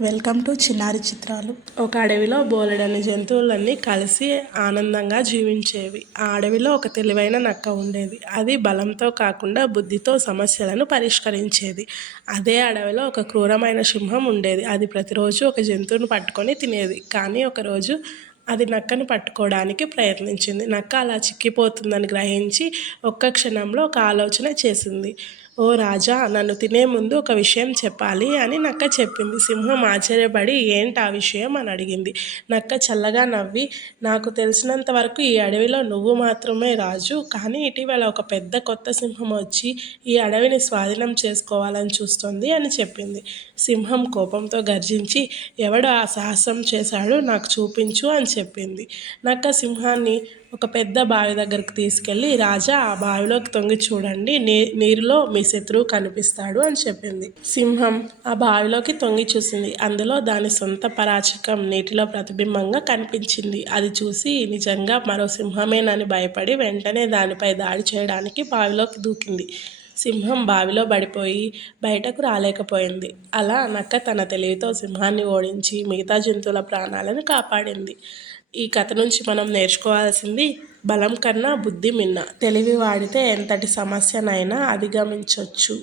Welcome to చిన్నారి చిత్రాలు. ఒక అడవిలో బోలెడన్ని జంతువులన్నీ కలిసి ఆనందంగా జీవించేవి. ఆ అడవిలో ఒక తెలివైన నక్క ఉండేది. అది బలంతో కాకుండా బుద్ధితో సమస్యలను పరిష్కరించేది. అదే అడవిలో ఒక క్రూరమైన సింహం ఉండేది. అది ప్రతిరోజు ఒక జంతువును పట్టుకొని తినేది. కానీ ఒకరోజు అది నక్కను పట్టుకోవడానికి ప్రయత్నించింది. నక్క అలా చిక్కిపోతుందని గ్రహించి ఒక్క క్షణంలో ఒక ఆలోచన చేసింది. ఓ రాజా, నన్ను తినే ముందు ఒక విషయం చెప్పాలి అని నక్క చెప్పింది. సింహం ఆశ్చర్యపడి ఏంటి ఆ విషయం అని అడిగింది. నక్క చల్లగా నవ్వి, నాకు తెలిసినంత వరకు ఈ అడవిలో నువ్వు మాత్రమే రాజు, కానీ ఇటీవల ఒక పెద్ద కొత్త సింహం వచ్చి ఈ అడవిని స్వాధీనం చేసుకోవాలని చూస్తుంది అని చెప్పింది. సింహం కోపంతో గర్జించి, ఎవడు ఆ సాహసం చేశాడో నాకు చూపించు అని చెప్పింది. నక్క సింహాన్ని ఒక పెద్ద బావి దగ్గరకు తీసుకెళ్ళి, రాజా, ఆ బావిలోకి తొంగి చూడండి, నీరులో మీ శత్రువు కనిపిస్తాడు అని చెప్పింది. సింహం ఆ బావిలోకి తొంగి చూసింది. అందులో దాని సొంత పరాచకం నీటిలో ప్రతిబింబంగా కనిపించింది. అది చూసి నిజంగా మరో సింహమేనని భయపడి వెంటనే దానిపై దాడి చేయడానికి బావిలోకి దూకింది. సింహం బావిలో పడిపోయి బయటకు రాలేకపోయింది. అలా నక్క తన తెలివితో సింహాన్ని ఓడించి మిగతా జంతువుల ప్రాణాలను కాపాడింది. ఈ కథ నుంచి మనం నేర్చుకోవాల్సింది, బలం కన్నా బుద్ధి మిన్న. తెలివి వాడితే ఎంతటి సమస్యనైనా అధిగమించవచ్చు.